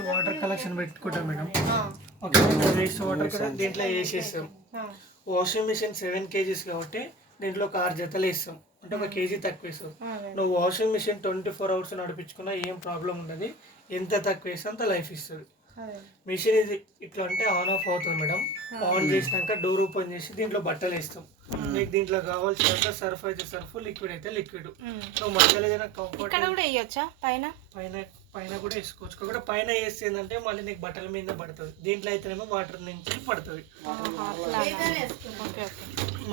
Water collection పెట్టుకుంటాం madam. Okay, waste water కూడా దీంట్లో వేసేస్తాం. వాషింగ్ మిషన్ 7 kgs కాబట్టి దీంట్లో ఒక 6 జతలు వేస్తాం, అంటే 1 kg తక్కువ వేస్తాం. నువ్వు వాషింగ్ మిషన్ 24 hours నడిపించుకున్నా ఏం ప్రాబ్లం ఉండదు. ఎంత తక్కువ వేస్తే అంత లైఫ్ ఇస్తుంది. మిషన్ ఇది ఇట్లా అంటే ఆన్ ఆఫ్ అవుతుంది మేడం. ఆన్ చేసినాక డోర్ ఓపెన్ చేసి దీంట్లో బట్టలు వేస్తాం. నీకు దీంట్లో కావాల్సినంత సర్ఫ్ అయితే సర్ఫ్, లిక్విడ్ అయితే లిక్విడ్. నువ్వు మధ్యలో ఏదైనా కంఫర్ట్ పైన పైన కూడా వేసుకోవచ్చు. కాకపోతే పైన వేస్తే ఏంటంటే మళ్ళీ నీకు బట్టల మీద పడుతుంది. దీంట్లో అయితేనేమో వాటర్ నుంచి పడుతుంది.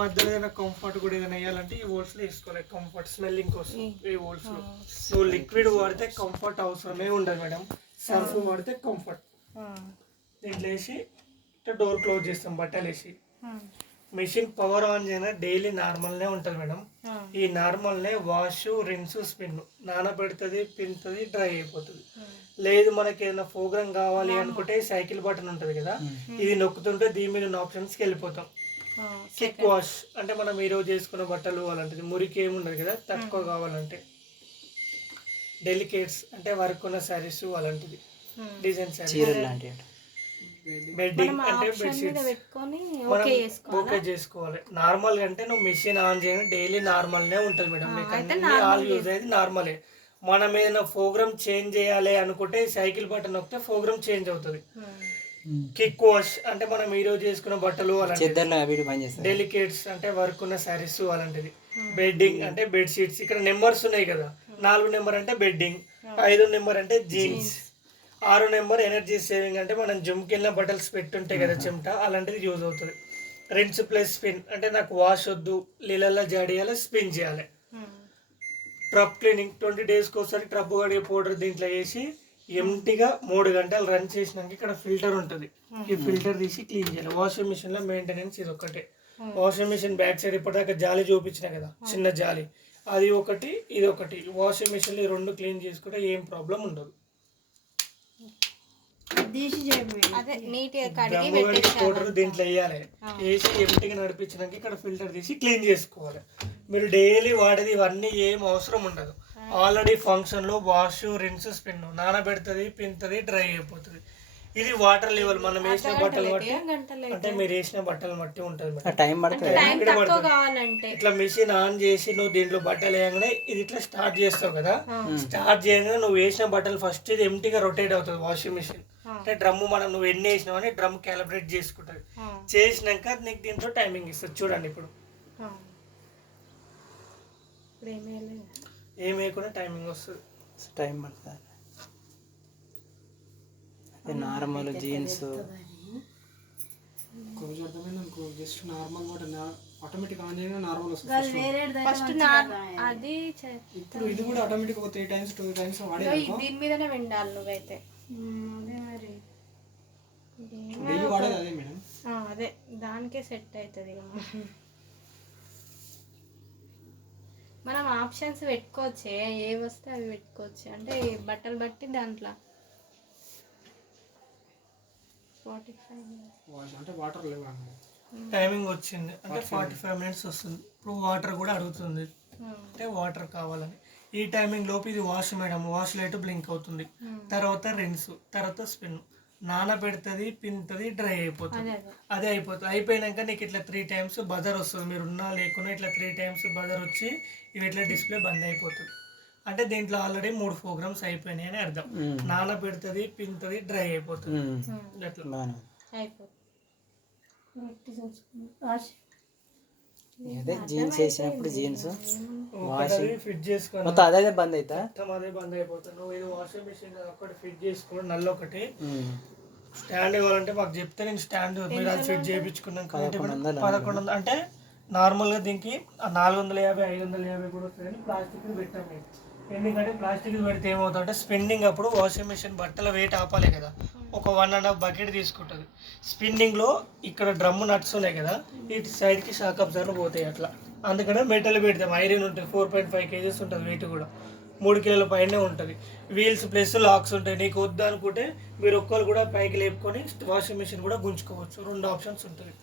మధ్యలో ఏదైనా కంఫర్ట్ కూడా ఏదైనా వేయాలంటే ఈ హోల్స్ లో వేసుకోవాలి. కంఫర్ట్ స్మెల్లింగ్ కోసం ఈ హోల్స్ లో. నువ్వు లిక్విడ్ వాడితే కంఫర్ట్ అవసరమే ఉండదు మేడం. సర్ఫ్ వాడితే కంఫర్ట్. దీంట్లో వేసి డోర్ క్లోజ్ చేస్తాం బట్టలు వేసి. మిషన్ పవర్ ఆన్ చేయనా డైలీ నార్మల్నే ఉంటుంది మేడం. ఈ నార్మల్నే వాష్, రిన్స్, స్పిన్ నానబెడుతుంది, పిండుతుంది, డ్రై అయిపోతుంది. లేదు మనకి ఏదైనా ప్రోగ్రామ్ కావాలి అనుకుంటే సైకిల్ బటన్ ఉంటుంది కదా, ఇది నొక్కుతుంటే దీని మీద ఉన్న ఆప్షన్స్కి వెళ్ళిపోతాం. క్విక్ వాష్ అంటే మనం ఈరోజు చేసుకున్న బట్టలు అలాంటిది మురికి ఏమి ఉండదు కదా, తక్కువ కావాలంటే. డెలికేట్స్ అంటే వర్క్ ఉన్న శారీస్ అలాంటిది, డిజైన్ శారీస్. బెడ్డింగ్ అంటే బెడ్షీట్స్ ఓకే చేసుకోవాలి. నార్మల్ అంటే నువ్వు మిషన్ ఆన్ చేయని డైలీ నార్మల్నే ఉంటుంది మేడం. మీకు అన్ని ఆల్ యూజ్ అయ్యేది నార్మలే. మనం ఏదైనా ప్రోగ్రామ్ చేంజ్ చేయాలి అనుకుంటే సైకిల్ బటన్ నొక్కితే ప్రోగ్రామ్ చేంజ్ అవుతుంది. క్విక్ వాష్ అంటే మనం ఈ రోజు చేసుకున్న బట్టలు అలాంటివి. డెలికేట్స్ అంటే వర్క్ ఉన్న శారీస్ అలాంటిది. బెడ్డింగ్ అంటే బెడ్ షీట్స్. ఇక్కడ నెంబర్స్ ఉన్నాయి కదా, 4 నెంబర్ అంటే బెడ్డింగ్, 5 నెంబర్ అంటే జీన్స్, 6 నెంబర్ ఎనర్జీ సేవింగ్ అంటే మనం జిమ్కి వెళ్ళిన బట్టలు స్పెట్ ఉంటాయి కదా చెమట, అలాంటిది యూజ్ అవుతుంది. రిన్స్ ప్లస్ స్పిన్ అంటే నాకు వాష్ వద్దు, నీళ్ళల్లో జాడేయాలి, స్పిన్ చేయాలి. ట్రబ్ క్లీనింగ్ 20 daysకి ఒకసారి ట్రబ్ కడిగే పౌడర్ దీంట్లో వేసి ఎంటీగా 3 గంటలు రన్ చేసినాక ఇక్కడ ఫిల్టర్ ఉంటుంది. ఈ ఫిల్టర్ తీసి క్లీన్ చేయాలి. వాషింగ్ మిషన్ లో మెయింటెనెన్స్ ఇది ఒకటే. వాషింగ్ మిషన్ బ్యాక్ సైడ్ ఇప్పటిదాకా జాలి చూపించిన కదా, చిన్న జాలి, అది ఒకటి ఇది ఒకటి. వాషింగ్ మిషన్ లో 2 క్లీన్ చేసుకుంటే ఏం ప్రాబ్లం ఉండదు. పౌడర్ దీంట్లో వేయాలి, వేసి ఎంటీగా నడిపించినాక ఇక్కడ ఫిల్టర్ తీసి క్లీన్ చేసుకోవాలి. మీరు డైలీ వాడేది ఇవన్నీ ఏం అవసరం ఉండదు. ఆల్రెడీ ఫంక్షన్ లో వాష్, రిన్స్, స్పిన్ నానబెడుతుంది, పిండుతుంది, డ్రై అయిపోతుంది. ఇది వాటర్ లెవెల్ మనం వేసిన బట్టలు బట్టి, అంటే మీరు వేసిన బట్టలు బట్టి ఉంటుంది. ఇట్లా మిషన్ ఆన్ చేసి నువ్వు దీంట్లో బట్టలు వేయగానే ఇది ఇట్లా స్టార్ట్ చేస్తావు కదా, స్టార్ట్ చేయగానే నువ్వు వేసిన బట్టలు ఫస్ట్ ఇది ఎంటీగా రొటేట్ అవుతుంది వాషింగ్ మిషన్. అంటే డ్రమ్ మనం నువ్వు ఎన్ని వేసినావు అని డ్రమ్ క్యాలిబ్రేట్ చేసుకుంటుంది. చేసినాక నీకు దీంట్లో టైమింగ్ ఇస్తుంది. చూడండి ఇప్పుడు ఏం వేయకుండా టైమింగ్ వస్తుంది. టైం పడుతుంది. నార్మల్ జీన్స్ కొంచెం అర్థమైంది అనుకో, జస్ట్ నార్మల్ ఆటోమేటిక్ ఆన్ చేయగానే నార్మల్ వస్తుంది ఫస్ట్. అది ఇప్పుడు ఇది కూడా ఆటోమేటిక్ 3 times 2 times వాడేది. దీని మీదనే విండాలి నువ్వైతే. అదే వాడేది అదే మేడం. అదే దానికే సెట్ అవుతుంది. మనం ఆప్షన్స్ పెట్టుకోవచ్చు, ఏ వస్తే అవి పెట్టుకోవచ్చు. అంటే బట్టలు బట్టి దాంట్లో 45 అంటే వాటర్ టైమింగ్ వచ్చింది అంటే 45 minutes వస్తుంది. ఇప్పుడు వాటర్ కూడా అడుగుతుంది, అంటే వాటర్ కావాలని. ఈ టైమింగ్ లోపు ఇది wash madam, wash light blink అవుతుంది. తర్వాత రిన్స్, తర్వాత స్పిన్ నానబెడుతుంది, పిండుతుంది, డ్రై అయిపోతుంది. అదే అయిపోతుంది. అయిపోయినాక నీకు ఇట్లా 3 times బజర్ వస్తుంది. మీరు ఉన్నా లేకున్నా ఇట్లా 3 times బజర్ వచ్చి ఇవి ఇట్లా డిస్ప్లే బంద్ అయిపోతుంది. అంటే దీంట్లో ఆల్రెడీ 3 ప్రోగ్రామ్స్ అయిపోయినాయి అని అర్థం. నానబెడుతుంది, పిండుతుంది, డ్రై అయిపోతుంది. జీన్స్ వేసినప్పుడు జీన్స్ ఫిట్ చేసుకుని అదే బంద్ అవుతా, అదే బంద్ అయిపోతుంది. నువ్వు ఇది వాషింగ్ మిషన్ ఒకటి ఫిట్ చేసుకో, నల్ల ఒకటి స్టాండ్ ఇవ్వాలంటే మాకు చెప్తే నేను స్టాండ్ మీరు అది ఫిట్ చేయించుకున్నాం. 1100 అంటే నార్మల్గా దీనికి 450 550 కూడా వస్తుంది. కానీ ప్లాస్టిక్ పెట్టాం మేము. ఎందుకంటే ప్లాస్టిక్ పెడితే ఏమవుతుందంటే స్పిన్నింగ్ అప్పుడు వాషింగ్ మిషన్ బట్టల వెయిట్ ఆపాలి కదా, ఒక 1.5 bucket తీసుకుంటుంది. స్పిన్నింగ్లో ఇక్కడ డ్రమ్ నట్స్ ఉన్నాయి కదా, ఇటు సైడ్కి షాక్ అబ్జర్వ్ పోతాయి అట్లా. అందుకనే మెటల్ పెడతాం. ఐరన్ ఉంటుంది, 4.5 kgs ఉంటుంది. వెయిట్ కూడా 3 కిలోల పైనే ఉంటుంది. వీల్స్ ప్లస్ లాక్స్ ఉంటాయి. నీకు వద్దు అనుకుంటే మీరు ఒక్కరు కూడా పైకి లేపుకొని వాషింగ్ మిషన్ కూడా గుంజుకోవచ్చు. 2 ఆప్షన్స్ ఉంటుంది.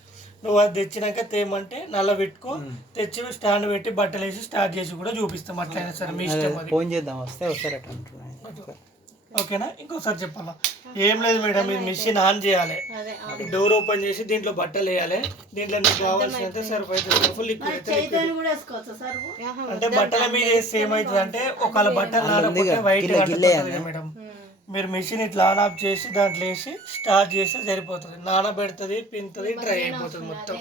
నువ్వు అది తెచ్చినాక తేమంటే నల్ల పెట్టుకో, తెచ్చి స్టాండ్ పెట్టి బట్టలు వేసి స్టార్ట్ చేసి కూడా చూపిస్తాం. అట్లయినా సరే మీ ఇష్టం. ఫోన్ చేద్దాం, వస్తే వస్తారట. ఓకేనా. ఇంకోసారి చెప్పాలా, ఏం లేదు మేడం, ఇది మిషన్ ఆన్ చేయాలి, డోర్ ఓపెన్ చేసి దీంట్లో బట్టలు వేయాలి, దీంట్లో మీకు కావాల్సినంత సర్ఫ్ అవుతుంది, ఫుల్ లిక్విడ్ అయితే అంటే బట్టల మీద వేస్తే ఏమవుతుంది అంటే ఒకవేళ బట్టలు నానకపోతే వైట్ అంటుకుంటుంది మేడం. మీరు మిషన్ ఇట్లా ఆన్ ఆఫ్ చేసి దాంట్లో వేసి స్టార్ట్ చేస్తే సరిపోతుంది, నానబెడుతుంది, పింతుంది, డ్రై అయిపోతుంది మొత్తం.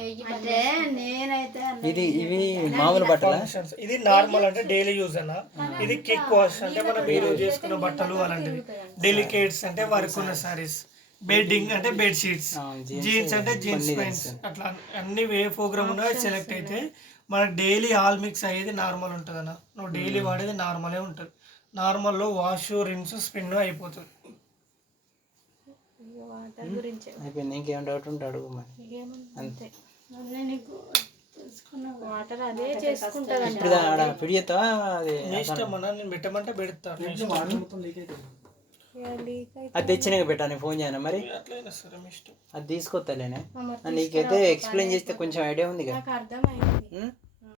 ఇది ఇవి మామూలు బట్టలు, ఇది నార్మల్ అంటే డైలీ యూజ్ అన్న. ఇది కిక్ వాష్ అంటే మనం మీరు చేసుకున్న బట్టలు అలాంటివి, డెలికేట్స్ అంటే వర్క్ ఉన్న సారీస్, బెడ్డింగ్ అంటే బెడ్ షీట్స్, జీన్స్ అంటే జీన్స్ ప్యాంట్స్, అట్లా అన్ని ఏ ప్రోగ్రామ్ ఉన్నా సెలెక్ట్ అయితే మనకు డైలీ ఆల్ మిక్స్ అయ్యేది నార్మల్ ఉంటుంది అన్న. నువ్వు డైలీ వాడేది నార్మలే ఉంటుంది, నార్మల్లో వాష్ రిన్స్ స్పిన్ అయిపోతుంది. అయిపోయింది, ఇంకేం డౌట్ ఉంటే అడుగు మరి. అంతే ఇప్పుడు ఆడ పిడి చేస్తావా? అది ఇష్టం అన్న, నేను పెట్టమంటే పెడతాను. అది తెచ్చినాక పెట్టాను, ఫోన్ చేయను మరి. అట్లయినా సరే మీ ఇష్టం, అది తీసుకొస్తాలేనే. నీకైతే ఎక్స్ప్లెయిన్ చేస్తే కొంచెం ఐడియా ఉంది కదా.